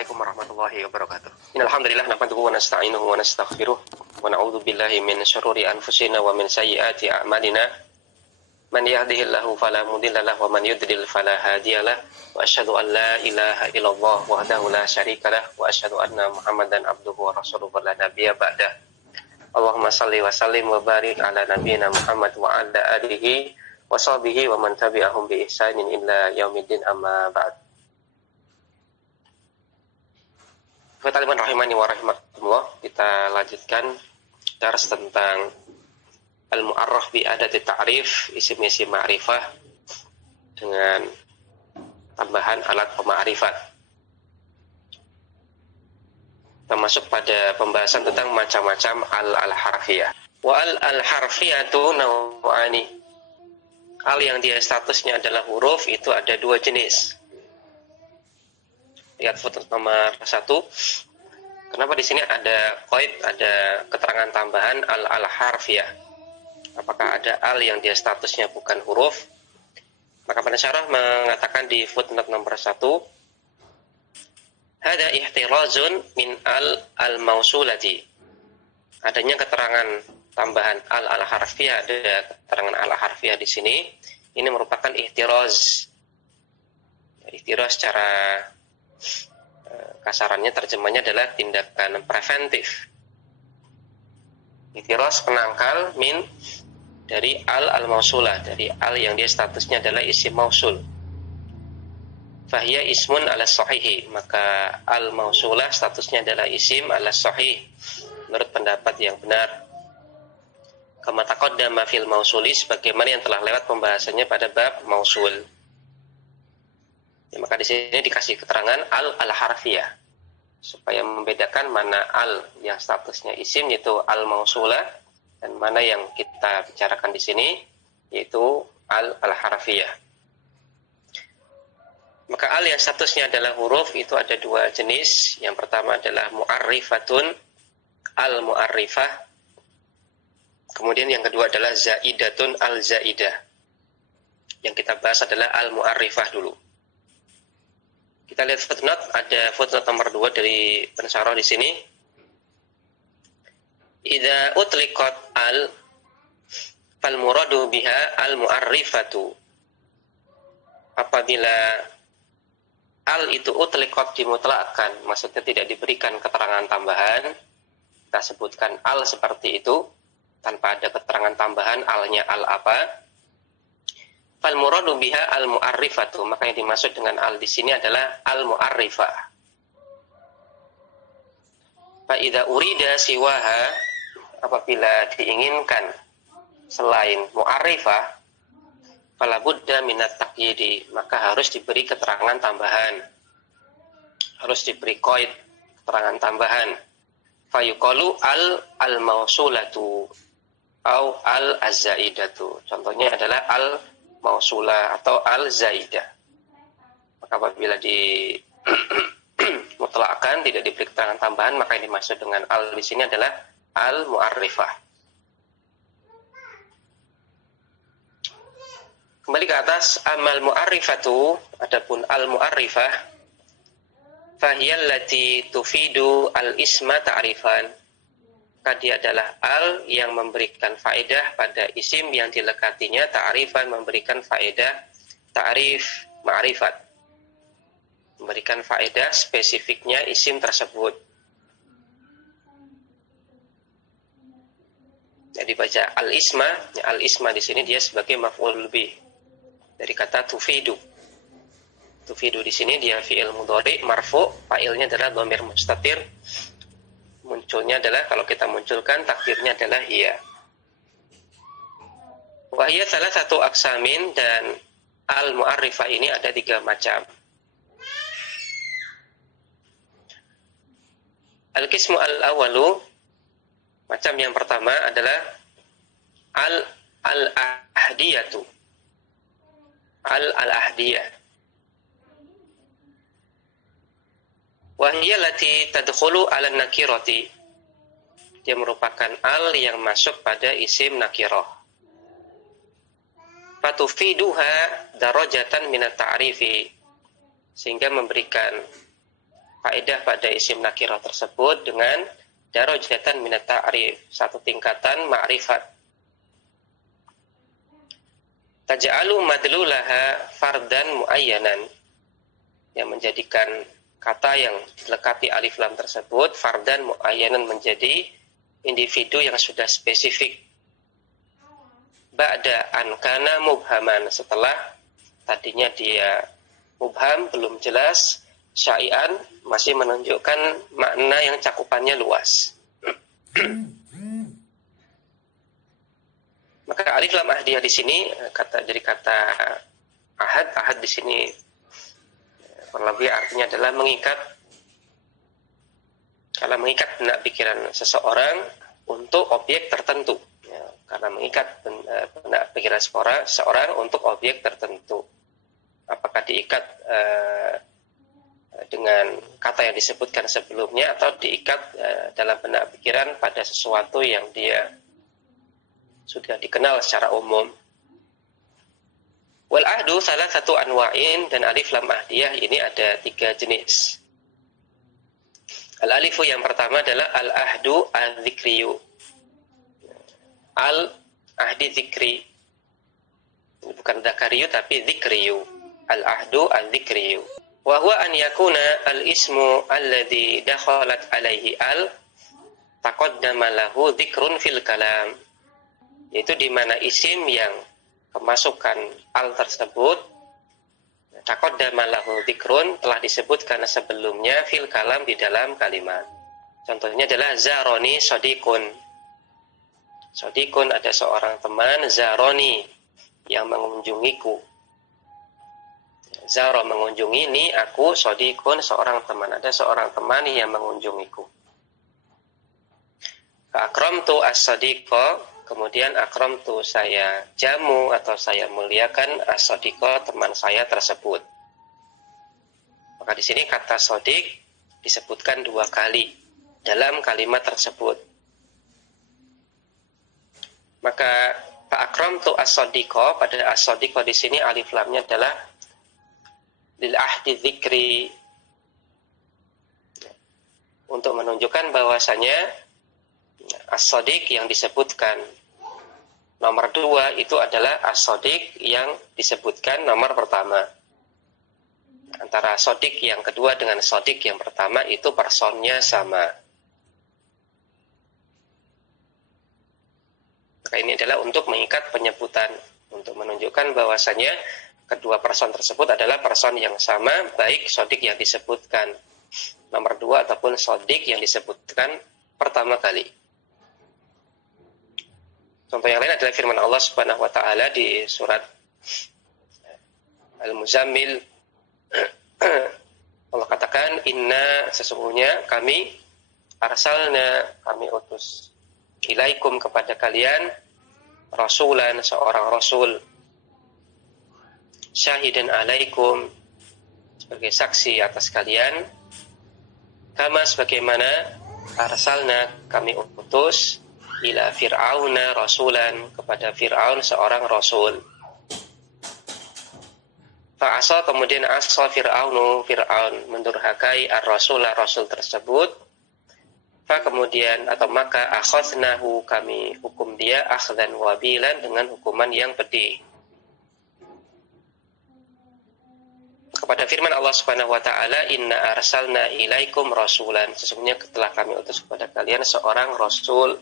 Assalamualaikum warahmatullahi wabarakatuh. Innalhamdulillah nahmaduhu wa nasta'inuhu wa nastaghfiruh wa na'udzu billahi min syururi anfusina wa min sayyiati a'malina. Man yahdihillahu fala mudilla lahu wa man yudlil fala hadiyalah. Wa asyhadu an la ilaha illallah wahdahu la syarikalah wa asyhadu anna Muhammadan abduhu wa rasuluhu la nabiyya ba'dah. Allahumma shalli wa sallim wa barik ala nabiyyina Muhammad wa ala alihi wa sahbihi wa man tabi'ahum bi ihsanin ila yaumiddin amma ba'd. Fataliman rahimani wa rahimakumullah. Kita lanjutkan dars tentang al-mu'arraf bi adati ta'rif, isim-isim ma'rifah dengan tambahan alat pema'rifat. Kita masuk pada pembahasan tentang macam-macam al-harfiyah. Wa al-harfiyatu naw'ani. Al yang dia statusnya adalah huruf itu ada dua jenis. Lihat foto nomor 1. Kenapa di sini ada qaid, ada keterangan tambahan al-harfiyah? Apakah ada al yang dia statusnya bukan huruf? Maka penasyarah mengatakan di footnote nomor 1, hada ihtirazun min al-mausulati. Adanya keterangan tambahan al-harfiyah, ada keterangan al-harfiyah di sini. Ini merupakan ihtiraz. Ihtiraz secara kasarannya terjemahnya adalah tindakan preventif. Ihtiraz penangkal min dari al-mausulah, dari al yang dia statusnya adalah isim mausul. Fahiya ismun ala sahihi, maka al-mausulah statusnya adalah isim ala sahih menurut pendapat yang benar. Kama taqaddama fil mausuli, sebagaimana yang telah lewat pembahasannya pada bab mausul. Ya, maka di sini dikasih keterangan al-harfiyah supaya membedakan mana al yang statusnya isim yaitu al-mausulah dan mana yang kita bicarakan di sini yaitu al-harfiyah. Maka al yang statusnya adalah huruf itu ada dua jenis. Yang pertama adalah mu'arrifatun, al-mu'arrifah. Kemudian yang kedua adalah zaidatun, al-zaidah. Yang kita bahas adalah al-mu'arrifah dulu. Kita lihat footnote, ada footnote nomor 2 dari pensyarah di sini. Idza utliqat al fal muradu biha al mu'arrifatu. Apabila al itu utliqat dimutlakkan, maksudnya tidak diberikan keterangan tambahan, kita sebutkan al seperti itu tanpa ada keterangan tambahan alnya al apa? Fal muradu biha al mu'arrifatu, maka yang dimaksud dengan al di sini adalah al mu'arrifah. Fa idza urida siwaha, apabila diinginkan selain mu'arrifah, fala budda minat taqyidi, maka harus diberi keterangan tambahan. Harus diberi qaid, keterangan tambahan. Fa yuqalu al mausulatu au al azaidatu. Contohnya adalah al mausulah atau al-zaidah. Maka apabila di mutlakkan tidak diberi keterangan tambahan, maka yang dimaksud dengan al di sini adalah al-mu'arrifah. Kembali ke atas, amal mu'arrifatu, adapun al-mu'arrifah, fahiyal lati tufidu al-isma ta'rifan. Maka dia adalah al yang memberikan faedah pada isim yang dilekatinya, ta'rifan memberikan faedah ta'rif ma'rifat, memberikan faedah spesifiknya isim tersebut. Jadi baca al-isma, ya, al-isma di sini dia sebagai maf'ul bih dari kata tufidu. Tufidu di sini dia fi'il mudhari marfu, fa'ilnya adalah dhamir mustatir. Munculnya adalah, kalau kita munculkan, takdirnya adalah hiya. Wahia salah satu aksamin, dan al-mu'arrifah ini ada 3 macam. Al-qismu al-awalu, macam yang pertama adalah al-ahdiyatu. Al-ahdiyah. Wahiyya lati tadkhulu 'ala nakirati. Dia merupakan al yang masuk pada isim nakirah. Fatufiduha darajatan minat ta'rifi. Sehingga memberikan faedah pada isim nakirah tersebut dengan darajatan minat ta'rif, satu tingkatan ma'rifat. Taj'alu madlulaha fardan muayyanan, yang menjadikan kata yang dilekati alif lam tersebut fardan muayyanan, menjadi individu yang sudah spesifik. Ba'da an kana mubhaman, setelah tadinya dia mubham, belum jelas, syai'an, masih menunjukkan makna yang cakupannya luas. Maka alif lam ahdiyah di sini dari kata ahad di sini kurang lebih artinya adalah mengikat. Kalau mengikat benak pikiran seseorang untuk objek tertentu, ya, karena mengikat benak pikiran seseorang untuk objek tertentu. Apakah diikat dengan kata yang disebutkan sebelumnya, atau diikat dalam benak pikiran pada sesuatu yang dia sudah dikenal secara umum. Wal ahdu salah satu anwa'in, dan alif lam ahdiyah ini ada 3 jenis. Al alifu yang pertama adalah al ahdu al-dzikriyu. Al ahdi dzikri. Bukan dzakariyu tapi dzikriyu. Al ahdu al-dzikriyu. Wa huwa an yakuna al ismu alladhi dakhalat alaihi al taqaddama lahu dzikrun fil kalam. Yaitu di mana isim yang kemasukan al tersebut taqaddama lahu dzikrun, telah disebutkan sebelumnya fil kalam, di dalam kalimat. Contohnya adalah zaroni sodikun. Sodikun ada seorang teman, zaroni yang mengunjungiku. Zaro mengunjungi, ini aku, sodikun seorang teman, ada seorang teman yang mengunjungiku. Akramtu as-sadiqa, kemudian akramtu saya jamu atau saya muliakan as-sadiqa teman saya tersebut. Maka di sini kata sodik disebutkan 2 kali dalam kalimat tersebut. Maka akramtu as-sadiqa, pada as-sadiqa di sini alif lamnya adalah lil ahdi dzikri, untuk menunjukkan bahwasanya as-sadiq yang disebutkan nomor 2 itu adalah as-sadiq yang disebutkan nomor pertama. Antara sadiq yang kedua dengan sadiq yang pertama itu personnya sama. Maka ini adalah untuk mengikat penyebutan, untuk menunjukkan bahwasanya kedua person tersebut adalah person yang sama, baik sadiq yang disebutkan nomor 2 ataupun sadiq yang disebutkan pertama kali. Contoh yang lain adalah firman Allah Subhanahu wa taala di surat Al-Muzammil. Allah katakan, inna, sesungguhnya kami arsalna, kami utus ilaikum, kepada kalian, rasulan, seorang rasul, syahidan alaikum, sebagai saksi atas kalian, kama, sebagaimana arsalna, kami utus, ila fir'auna rasulan, kepada Fir'aun seorang rasul. Fa'asa, kemudian asa Fir'aunu, Fir'aun mendurhakai ar-rasulah, rasul tersebut. Kemudian atau maka akhadnahu, kami hukum dia akhdan wabilan, dengan hukuman yang pedih. Kepada firman Allah Subhanahu wa taala, inna arsalna ilaikum rasulan, sesungguhnya telah kami utus kepada kalian seorang rasul.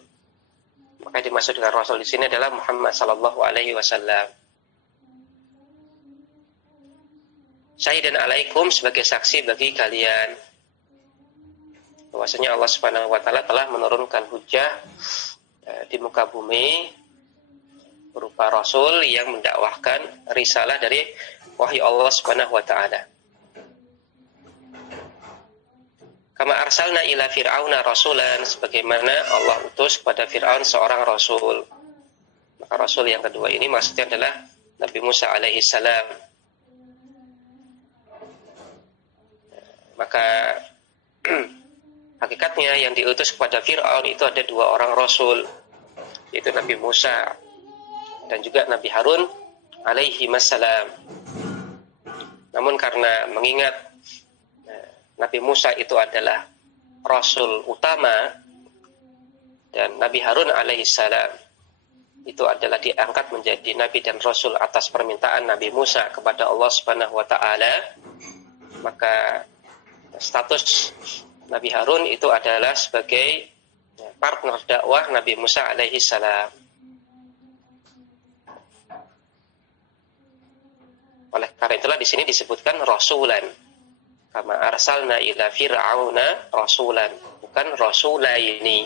Maka dimaksud dengan rasul di sini adalah Muhammad sallallahu alaihi wasallam. Syahidan alaikum, sebagai saksi bagi kalian, bahwasanya Allah Subhanahu wa taala telah menurunkan hujjah di muka bumi berupa rasul yang mendakwahkan risalah dari wahyu Allah Subhanahu wa taala. Kama arsalna ila fir'auna rasulan, sebagaimana Allah utus kepada Fir'aun seorang rasul. Maka rasul yang kedua ini maksudnya adalah Nabi Musa alaihi salam. Maka hakikatnya yang diutus kepada Fir'aun itu ada 2 orang rasul, yaitu Nabi Musa dan juga Nabi Harun alaihi wassalam. Namun karena mengingat Nabi Musa itu adalah Rasul utama, dan Nabi Harun alaihissalam itu adalah diangkat menjadi Nabi dan Rasul atas permintaan Nabi Musa kepada Allah Subhanahu wa Ta'ala, maka status Nabi Harun itu adalah sebagai partner dakwah Nabi Musa alaihissalam. Oleh karena itulah di sini disebutkan rasulan, kama arsalna ila fir'auna rasulan, bukan rasulaini.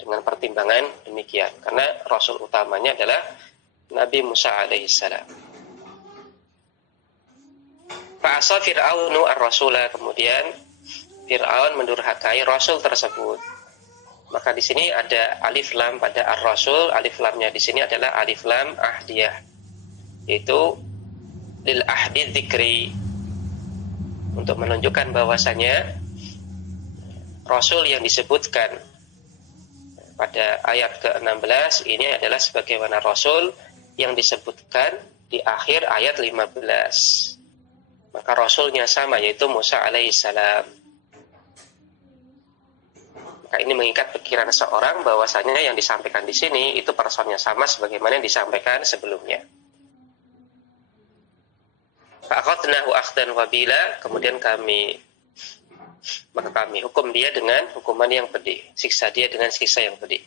Dengan pertimbangan demikian, karena rasul utamanya adalah Nabi Musa alaihissalam. Fa'asa fir'aunu ar-rasula, kemudian Fir'aun mendurhakai rasul tersebut. Maka di sini ada alif lam pada ar-rasul. Alif lamnya di sini adalah alif lam ahdiyah, yaitu lil ahdi dzikri, untuk menunjukkan bahwasanya rasul yang disebutkan pada ayat ke-16 ini adalah sebagaimana rasul yang disebutkan di akhir ayat 15. Maka rasulnya sama, yaitu Musa alaihissalam. Maka ini mengikat pikiran seorang bahwasanya yang disampaikan di sini itu personnya sama sebagaimana yang disampaikan sebelumnya. Fa'akhadnahu akhdan wabila, kemudian kami hukum dia dengan hukuman yang pedih, siksa dia dengan siksa yang pedih.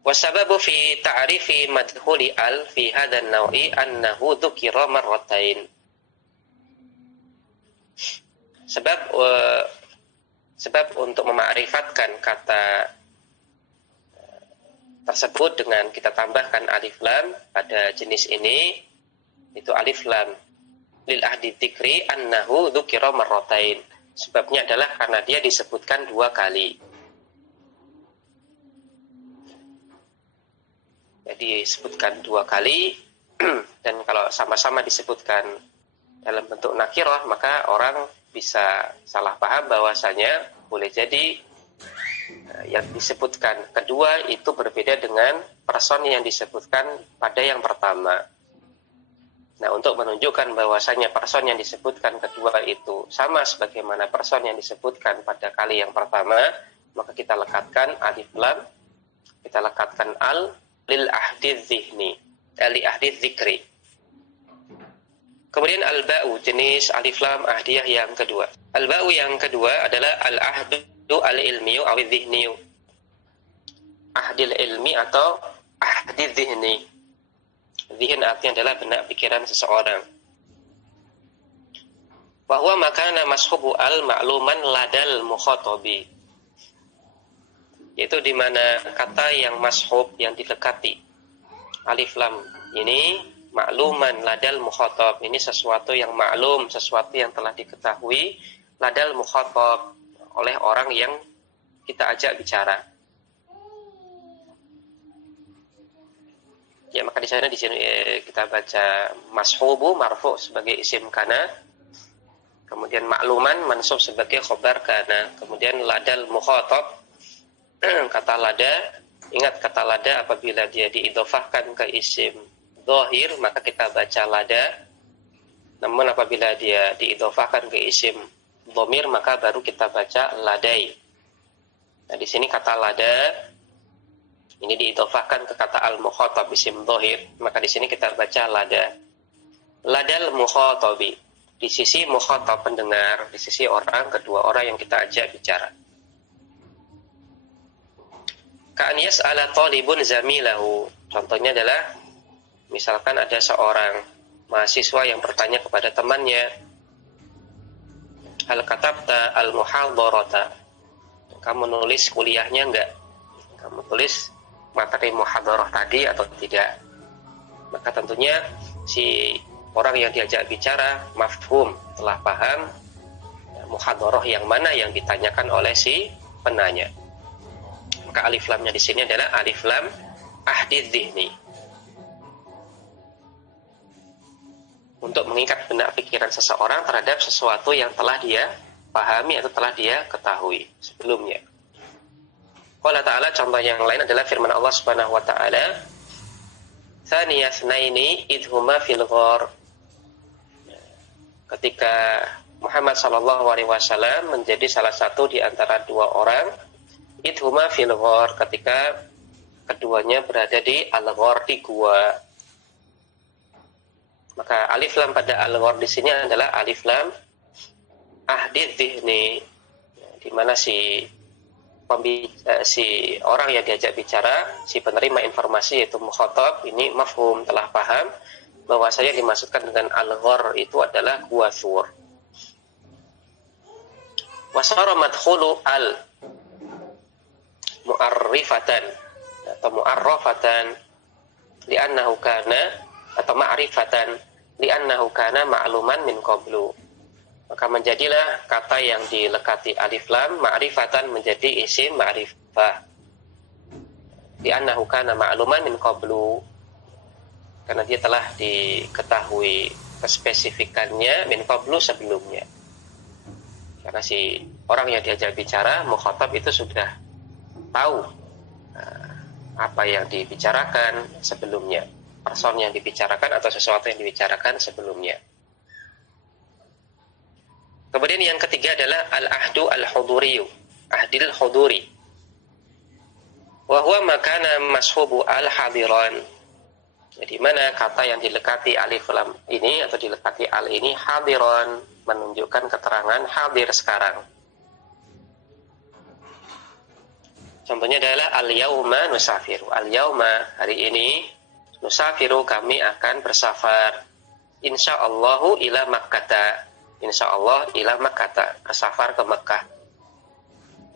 Wasababu fi ta'rifi madhuli al fi hadan nawi annahu dzukira marratain. Sebab untuk mema'rifatkan kata tersebut dengan kita tambahkan alif lam pada jenis ini, itu alif lam lil ahdi dzikri annahu dzukira marratain. Sebabnya adalah karena dia disebutkan 2 kali. Jadi disebutkan 2 kali dan kalau sama-sama disebutkan dalam bentuk nakirah, maka orang bisa salah paham bahwasanya boleh jadi yang disebutkan kedua itu berbeda dengan person yang disebutkan pada yang pertama. Nah, untuk menunjukkan bahwasanya person yang disebutkan kedua itu sama sebagaimana person yang disebutkan pada kali yang pertama, maka kita lekatkan alif lam, kita lekatkan al lil ahdi dzihni, li ahdi dzikri. Kemudian al-ba'u, jenis alif lam ahdiyah yang kedua. Al-ba'u yang kedua adalah al-ahdu al-ilmiyu awid dhihniyu. Ahdil ilmi atau ahdi dhihni. Dhihin artinya adalah benak pikiran seseorang. Bahwa makana mashubu al-ma'luman ladal mukhatabi. Yaitu di mana kata yang mashub, yang dilekati alif lam ini, ma'luman ladal mukhatab, ini sesuatu yang maklum, sesuatu yang telah diketahui, ladal mukhatab, oleh orang yang kita ajak bicara. Ya, maka di sini kita baca mashubu marfu sebagai isim kana, kemudian ma'luman mansub sebagai khobar kana, kemudian ladal mukhatab, kata lada, ingat kata lada apabila dia diidhofahkan ke isim dhahir maka kita baca lada, namun apabila dia diidhofahkan ke isim dhamir maka baru kita baca ladai. Nah, di sini kata lada ini diidhofahkan ke kata al-mukhatab isim dhahir, maka di sini kita baca lada. Ladal mukhatabi, di sisi mukhatab pendengar, di sisi orang kedua orang yang kita ajak bicara. Ka'an yas'ala talibun zamilahu, contohnya adalah misalkan ada seorang mahasiswa yang bertanya kepada temannya, hal katabta al-muhadharata, kamu nulis kuliahnya enggak? Kamu tulis materi muhadharah tadi atau tidak? Maka tentunya si orang yang diajak bicara mafhum, telah paham muhadharah yang mana yang ditanyakan oleh si penanya. Maka alif lamnya di sini adalah alif lam ahdi dzihni, untuk mengikat benak pikiran seseorang terhadap sesuatu yang telah dia pahami atau telah dia ketahui sebelumnya. Allah Ta'ala, contoh yang lain adalah firman Allah Subhanahu wa Ta'ala, Tsaniyasnaini idhuma fil ghar, ketika Muhammad sallallahu alaihi wasallam menjadi salah satu di antara dua orang idhuma fil ghor, ketika keduanya berada di al-ghor, di gua. Maka alif lam pada al-ghor di sini adalah alif lam ahdi dzihni, di mana si orang yang diajak bicara, si penerima informasi yaitu mukhatab ini mafhum, telah paham bahwa saya dimaksudkan dengan al-ghor itu adalah gua Thur. Wasara madkhulu al mu'arrifatan atau mu'arrafatan li'annahu kana, atau ma'rifatan li'annahu kana ma'luman min qablu. Maka menjadilah kata yang dilekati alif lam ma'rifatan menjadi isim ma'rifah. Li'annahu kana ma'luman min qablu, karena dia telah diketahui kespesifikannya min qablu, sebelumnya. Karena si orang yang diajak bicara, mukhatab, itu sudah tahu apa yang dibicarakan sebelumnya, person yang dibicarakan atau sesuatu yang dibicarakan sebelumnya. Kemudian yang ketiga adalah al-ahdu al-huduriyu, ahdil huduri. Wa huwa makana mashubu al-hadiran. Jadi mana kata yang dilekati alif lam ini atau dilekati al ini hadiran, menunjukkan keterangan hadir sekarang. Contohnya adalah al-yauma nusafiru. Al-yauma, hari ini, nusafiru, kami akan bersafar. Insyaallahu ila Makkah. Insyaallah ila Makkah, bersafar ke Mekah.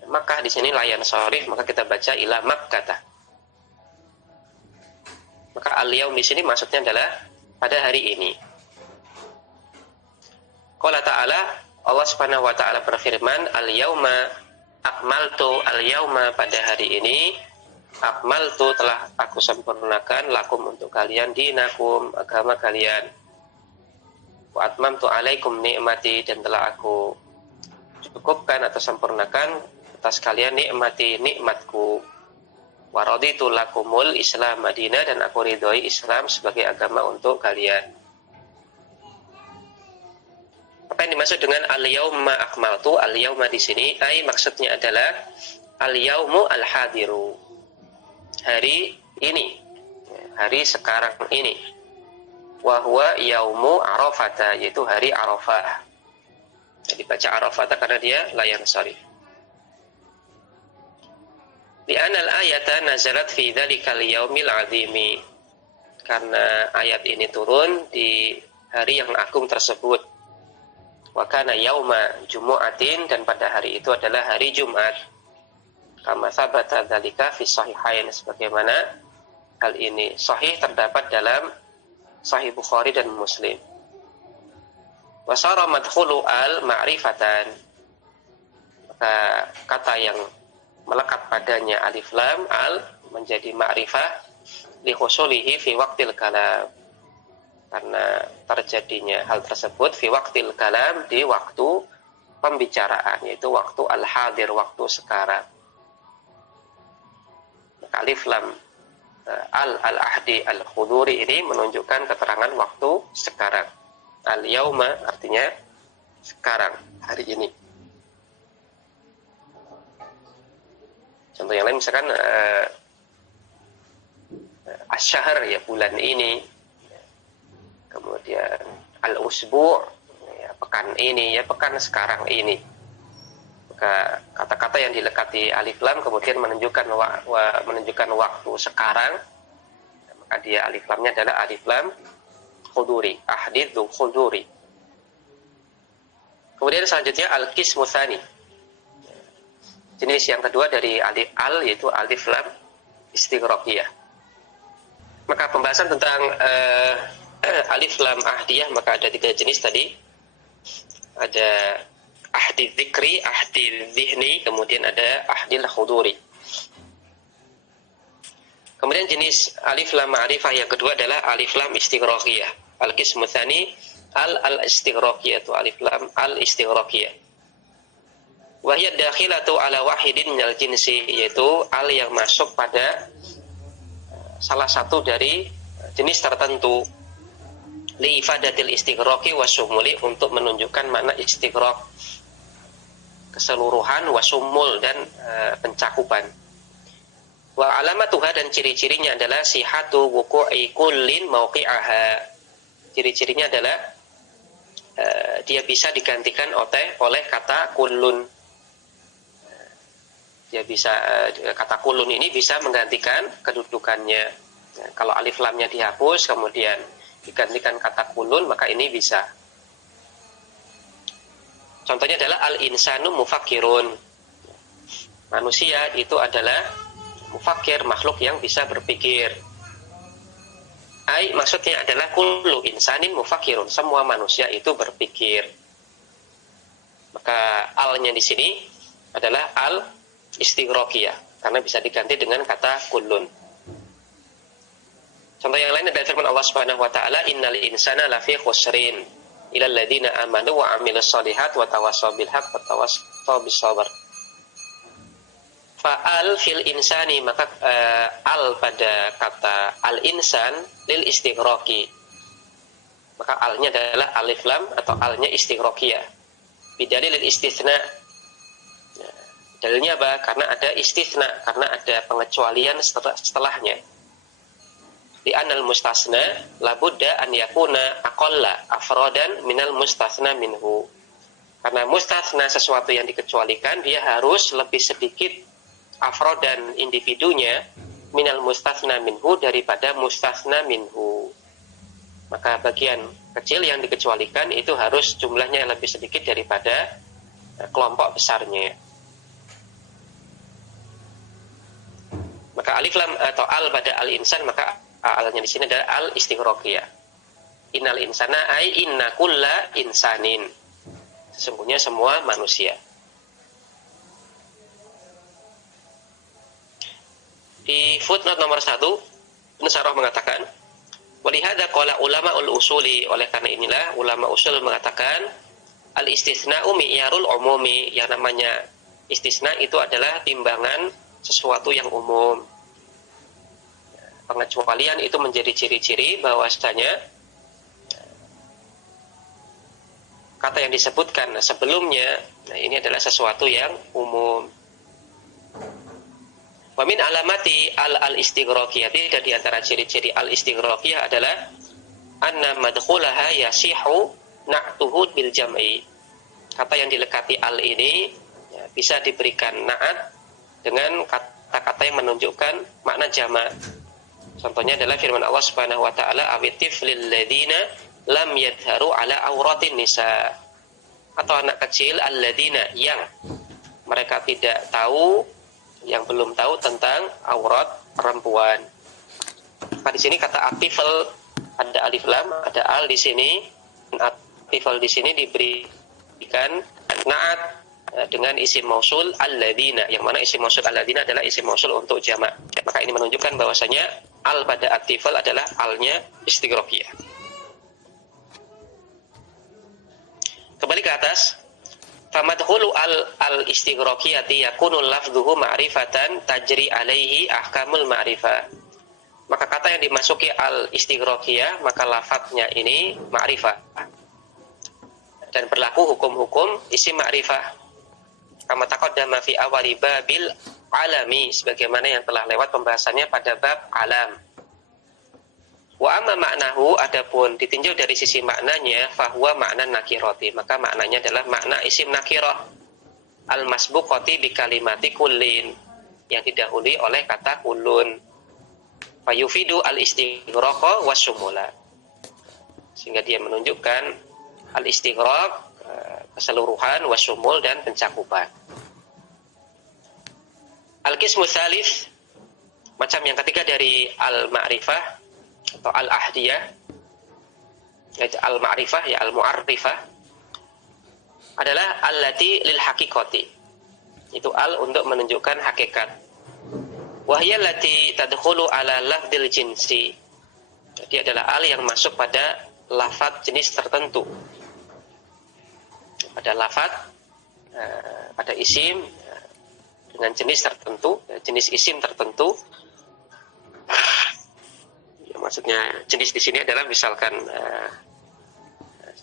Makkah di sini layan sharif, maka kita baca ila Makkah. Maka al-yaum di sini maksudnya adalah pada hari ini. Qala ta'ala, Allah Subhanahu wa taala berfirman, al-yauma akmaltu, al-yauma, pada hari ini, akmaltu, telah aku sempurnakan, lakum, untuk kalian, dinakum, agama kalian. Wa atmamtu alaikum ni'mati, dan telah aku cukupkan atau sempurnakan atas kalian nikmati, nikmatku. Wa raditu lakumul Islam Madinah, dan aku ridhoi Islam sebagai agama untuk kalian. Apa yang dimaksud dengan al-yauma akmaltu? Al-yauma di sini maksudnya adalah al-yaumu al-hadiru, hari ini, hari sekarang ini. Wa huwa yaumu Arafah, yaitu hari Arafah. Jadi baca Arafah karena dia layan sharif. Li'anal ayata nazalat fi dzalikal yaumil azimi, karena ayat ini turun di hari yang agung tersebut. Wa kana yauma jumu'atin, dan pada hari itu adalah hari Jumat. Kama sabata dzalika fi sahihain, sebagaimana hal ini sahih terdapat dalam Sahih Bukhari dan Muslim. Wa sara madkhulu al ma'rifatan, maka kata yang melekat padanya alif lam al menjadi ma'rifah li husulihi fi waqtil kalam, karena terjadinya hal tersebut fi waqtil kalam, di waktu pembicaraan, yaitu waktu al-hadir, waktu sekarang. Maka alif lam al-ahdi al-huduri ini menunjukkan keterangan waktu sekarang. Al-yauma artinya sekarang, hari ini. Contoh yang lain misalkan asy-syahr, ya bulan ini. Kemudian al-usbu', ya pekan ini, ya pekan sekarang ini. Maka kata-kata yang dilekati alif lam kemudian menunjukkan waktu sekarang, maka dia alif lamnya adalah alif lam khuduri, ahdidzu khuduri. Kemudian selanjutnya al-qismu tsani, jenis yang kedua dari alif al, yaitu alif lam istighraqiyah. Maka pembahasan tentang alif lam ahdiyah, maka ada 3 jenis tadi. Ada ahdi dzikri, ahdi dzihni, kemudian ada ahdil huduri. Kemudian jenis alif lam ma'rifah yang kedua adalah alif lam istighraqiyah. Al-qismu tsani al-istighraqiyah, itu alif lam al-istighraqiyah. Wa hiya dakhilatu ala wahidin minal jinsi, yaitu al yang masuk pada salah satu dari jenis tertentu. li ifadatil istighraqi wasumuli, untuk menunjukkan makna istighraq, keseluruhan, wasumul, dan pencakupan. Wa alamatuha, dan ciri-cirinya adalah sihatu wuqu'i kullin mauqi'aha. Ciri-cirinya adalah dia bisa digantikan oleh kata kullun. Dia bisa kata kullun ini bisa menggantikan kedudukannya. Kalau alif lamnya dihapus kemudian digantikan kata kullun, maka ini bisa. Contohnya adalah al-insanu mufakkirun. Manusia itu adalah mufakkir, makhluk yang bisa berpikir. Ai, maksudnya adalah kullu insanin mufakkirun, semua manusia itu berpikir. Maka al-nya di sini adalah al istighraqiyah, karena bisa diganti dengan kata kullun. Contoh yang lain adalah firman Allah Subhanahu wa taala, innal insana lafi khusrin ilal ladzina amanu wa amilus shalihat wa tawassaw bil haqq wa tawassaw bis sabr. Fa'al fil insani, maka al pada kata al insan lil istighraqi, maka alnya adalah alif lam atau alnya istighraqiyah. Bidalil istitsna. Dalilnya apa? Karena ada istitsna, karena ada pengecualian setelahnya. Di anal mustasna labudda an yakuna aqalla afrodan minal mustasna minhu. Karena mustasna, sesuatu yang dikecualikan, dia harus lebih sedikit afrodan individunya minal mustasna minhu, daripada mustasna minhu. Maka bagian kecil yang dikecualikan itu harus jumlahnya lebih sedikit daripada kelompok besarnya. Maka alif lam atau al pada al insan, maka alnya di sini adalah al istighraqiyah. Innal insana ai inna kulla insanin, sesungguhnya semua manusia. Di footnote nomor 1, Ibnu Sarrah mengatakan, walihada qala ulama usuli, oleh karena inilah ulama usul mengatakan al istitsna'u mi'yarul umumi, yang namanya istisna itu adalah timbangan sesuatu yang umum. Pengecualian itu menjadi ciri-ciri bahwasanya kata yang disebutkan sebelumnya, nah ini adalah sesuatu yang umum. Wa min alamati al-istighraqiyah, dan di antara ciri-ciri al-istighraqiyah adalah anna madkhulaha yasihu na'tuhu bil jam'i. Kata yang dilekati al ini bisa diberikan na'at dengan kata-kata yang menunjukkan makna jamak. Contohnya adalah firman Allah Subhanahu wa taala, awitif lil ladzina lam yadharu ala auratin nisa, atau anak kecil alladzina, yang mereka tidak tahu, yang belum tahu tentang aurat perempuan. Nah, di sini kata atifal, ada alif lam, ada al di sini. Atifal di sini diberikan naat dengan isim mausul alladzina, yang mana isim mausul alladzina adalah isim mausul untuk jamak. Maka ini menunjukkan bahwasanya al pada atifal adalah alnya istighraqiyah. Kembali ke atas, famadkhulu al istighraqiyati yakunu lafdhuhu ma'rifatan tajri alaihi ahkamul ma'rifah. Maka kata yang dimasuki al istighraqiyah, maka lafadznya ini ma'rifah dan berlaku hukum-hukum isim ma'rifah. Kama taqaddama fi awali babil alami, sebagaimana yang telah lewat pembahasannya pada bab alam. Wa amma maknahu, adapun ditinjau dari sisi maknanya, fahuwa makna nakirati, maka maknanya adalah makna isim nakirah al-masbuqati bi kalimati kullin, yang didahului oleh kata kullun. Fayufidu al-istighraq wasumula, sehingga dia menunjukkan al-istighraq, keseluruhan, wasumul, dan pencakupan. Al-qismu tsalits, macam yang ketiga dari al-ma'rifah atau al-ahdiyah, yaitu al-ma'rifah, ya al-mu'arrifah, adalah allati lil haqiqati, itu al untuk menunjukkan hakikat. Wahya allati tadkhulu ala lafdil jinsi, jadi adalah al yang masuk pada lafaz jenis tertentu, pada lafaz, pada isim dengan jenis tertentu, jenis isim tertentu. Ya, maksudnya jenis di sini adalah misalkan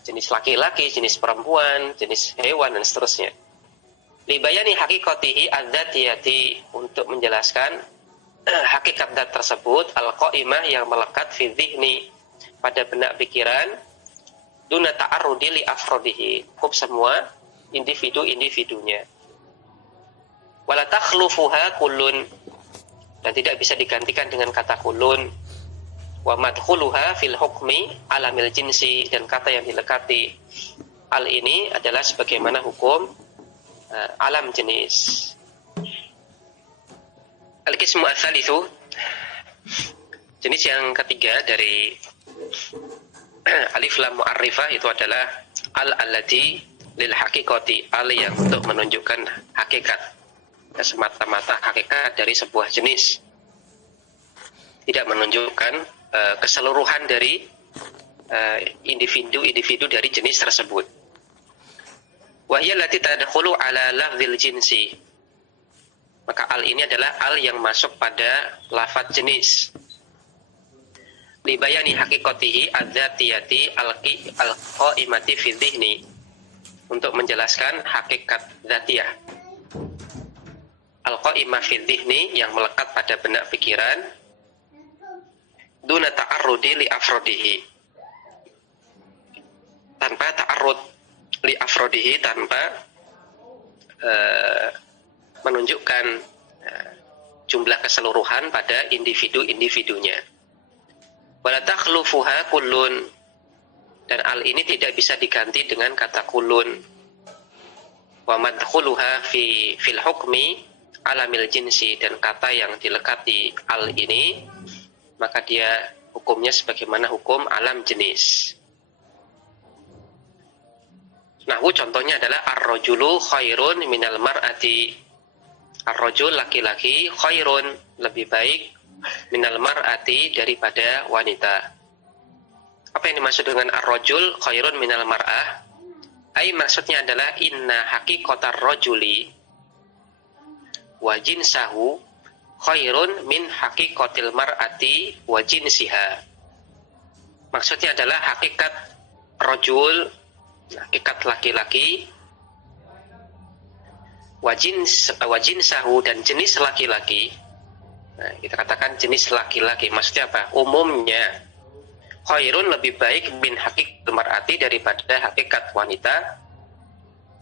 jenis laki-laki, jenis perempuan, jenis hewan, dan seterusnya. Libayani haqiqatihi adzatiyati, untuk menjelaskan hakikat zat tersebut, al-qaimah, yang melekat fi dzihni, pada benak pikiran, duna ta'arrudi li afrodihi, cukup semua individu-individunya. Wala takhlufuha kullun, dan tidak bisa digantikan dengan kata kullun. Wa madkhuluha fil hukmi alamil jinsi, dan kata yang dilekati al ini adalah sebagaimana hukum alam jenis. Al-qismu ats-tsalitsu, jenis yang ketiga dari alif lam mu'arrifah itu adalah al-allati lil haqiqati, al yang untuk menunjukkan hakikat, semata-mata hakikat dari sebuah jenis, tidak menunjukkan keseluruhan dari individu-individu dari jenis tersebut. Wa hiya allati tadkhulu ala lafzil jinsi, maka al ini adalah al yang masuk pada lafaz jenis. Libayani haqiqatihi adzatiyati al-qaimati fi dzihni, untuk menjelaskan hakikat dzatiyah al-qaimah fi dzihni, yang melekat pada benak pikiran, duna ta'arrudi li afrodihi, tanpa ta'arrud, li afrodihi, tanpa menunjukkan jumlah keseluruhan pada individu-individunya. Wala takhlufuha kullun, dan al ini tidak bisa diganti dengan kata kullun. Wa madkhuluha fil hukmi alamil jinsi, dan kata yang dilekati al ini, maka dia hukumnya sebagaimana hukum alam jenis. Nahwu contohnya adalah ar-rajulu khairun minal mar'ati. Ar-rajul, laki-laki, khairun, lebih baik, minal mar'ati, daripada wanita. Apa yang dimaksud dengan ar-rajul khairun minal mar'ah? Ai, maksudnya adalah inna haqiqatar rajuli wa jinsahu khairun min haqiqatil mar'ati wa jinsiha. Maksudnya adalah hakikat rajul, hakikat laki-laki, wajinsahu, dan jenis laki-laki. Nah, kita katakan jenis laki-laki, maksudnya apa? Umumnya khairun, lebih baik, min haqiqatil mar'ati, daripada hakikat wanita.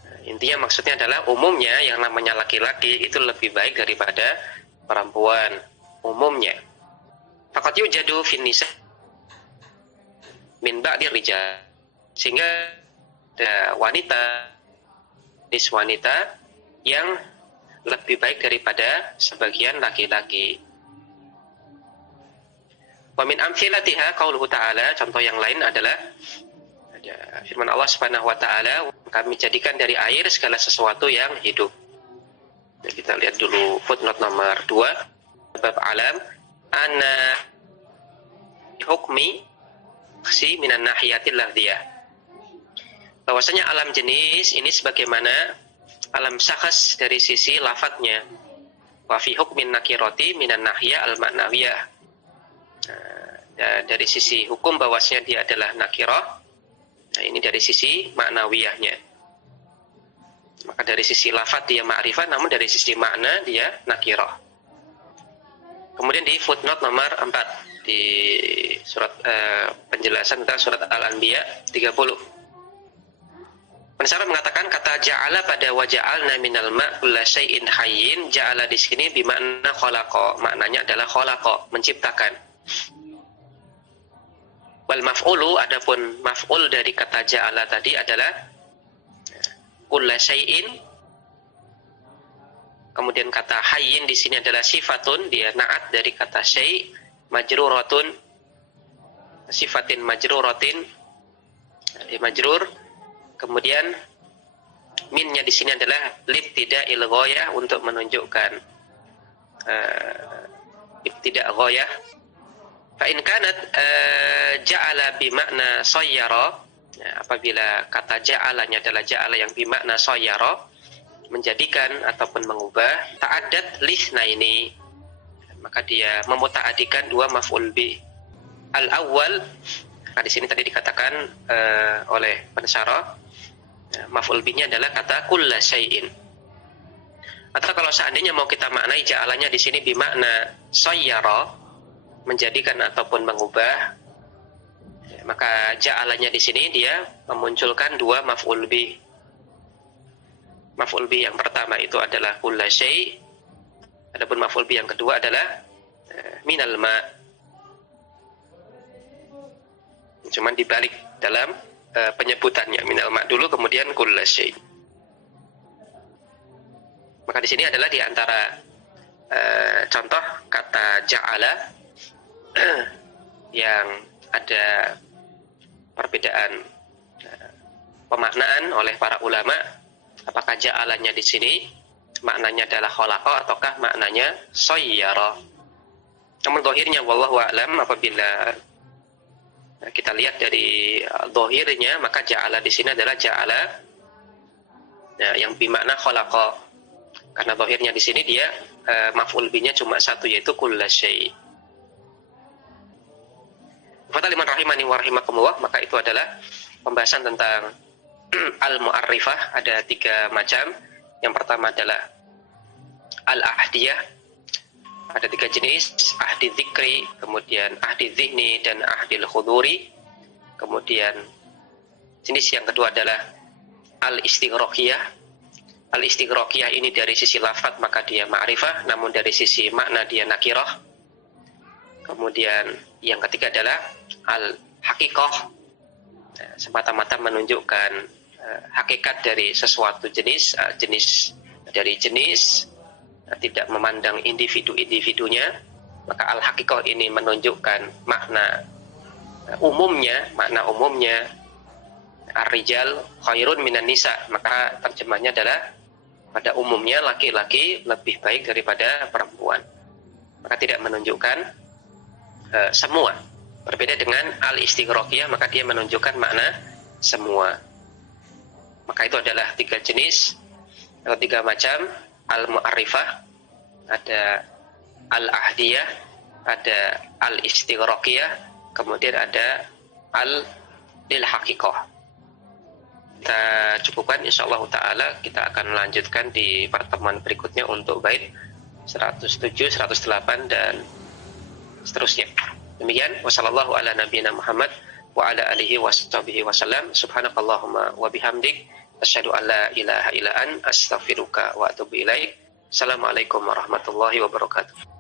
Nah, intinya maksudnya adalah umumnya yang namanya laki-laki itu lebih baik daripada perempuan umumnya. Faqad yujadu fin nisa min ba'di rijal, sehingga ada wanita, jenis wanita yang lebih baik daripada sebagian laki-laki. Wa min amthilatiha qauluhu ta'ala, contoh yang lain adalah ada firman Allah Subhanahu wa taala, kami jadikan dari air segala sesuatu yang hidup. Nah, kita lihat dulu footnote nomor 2 bab alam, ana hukmi si minan nahiyatil lafziyah, bahwasanya alam jenis ini sebagaimana alam syakhs dari sisi lafadznya, wa fi hukmin nakirati minan nahiyah al ma'nawiyah, dari sisi hukum bahwasanya dia adalah nakirah. Nah, ini dari sisi maknawiyahnya. Maka dari sisi lafadz dia ma'rifah, namun dari sisi makna dia nakirah. Kemudian di footnote nomor 4 di surat penjelasan tentang surat Al-Anbiya 30, Pensyarah mengatakan kata ja'ala pada wa ja'alna minal ma' kulla syai'in hayyin, ja'ala di sini bermakna khalaqa, maknanya adalah khalaqa, menciptakan. Wal maf'ulu, adapun maf'ul dari kata ja'ala tadi adalah kulla syai'in. Kemudian kata hayyin di sini adalah sifatun, dia na'at dari kata syai', majruratun, sifatin majruratin, di majrur. Kemudian minnya di sini adalah libtida'il ghayah, untuk menunjukkan ibtida' ghayah. Fa in kanat ja'ala bimakna sayyara, apabila kata ja'alanya adalah ja'ala yang bimakna sayyara, menjadikan ataupun mengubah, ta'addad lithna ini, maka dia memuta'adikan dua maf'ul bi. Al-awwal Maka di sini tadi dikatakan oleh pensyarah, maf'ul bihnya adalah kata kulla syai'in. Atau kalau seandainya mau kita maknai ja'alanya di sini bimakna sayyara, menjadikan ataupun mengubah, maka ja'alanya di sini dia memunculkan dua maf'ul bih. Maf'ul bih yang pertama itu adalah kulla syai', adapun maf'ul bih yang kedua adalah minal ma'. Cuman dibalik dalam penyebutannya, minal ma' dulu kemudian kulla syai'. Maka di sini adalah di antara contoh kata ja'ala yang ada perbedaan pemaknaan oleh para ulama, apakah ja'alanya di sini maknanya adalah khalaqa ataukah maknanya sayyara. Namun zahirnya wallahu a'lam, apabila kita lihat dari zahirnya, maka ja'ala di sini adalah ja'ala yang bermakna khalaqa. Karena zahirnya di sini dia maf'ul bihnya cuma satu, yaitu kulla syai'. Fataliman rahimani wa rahimakumullah, maka itu adalah pembahasan tentang al-mu'arrifah. Ada 3 macam. Yang pertama adalah al-ahdiyah. Ada 3 jenis, ahdi dzikri, kemudian ahdi dzihni, dan ahdil khuduri. Kemudian jenis yang kedua adalah al-istighraqiyah. Al-istighraqiyah ini dari sisi lafaz maka dia ma'rifah, namun dari sisi makna dia nakirah. Kemudian yang ketiga adalah al-haqiqah, semata-mata menunjukkan hakikat dari sesuatu jenis, jenis dari jenis, tidak memandang individu-individunya. Maka al-haqiqah ini menunjukkan makna umumnya, ar-rijal khairun minan nisa, maka terjemahnya adalah pada umumnya laki-laki lebih baik daripada perempuan. Maka tidak menunjukkan semua. Berbeda dengan al-istighraqiyah, maka dia menunjukkan makna semua. Maka itu adalah 3 jenis atau 3 macam al-mu'arrifah. Ada al-ahdiyah, ada al-istighraqiyah, kemudian ada al-haqiqah. Kita cukupkan, insyaallah ta'ala kita akan melanjutkan di pertemuan berikutnya untuk bait 107, 108 dan seterusnya. Demikian, wassallallahu ala nabiyina Muhammad wa ala alihi washabihi wasallam. Subhanakallahumma wa bihamdik, asyhadu an la ilaha illa anta, astaghfiruka wa atubu ilaik. Assalamualaikum warahmatullahi wabarakatuh.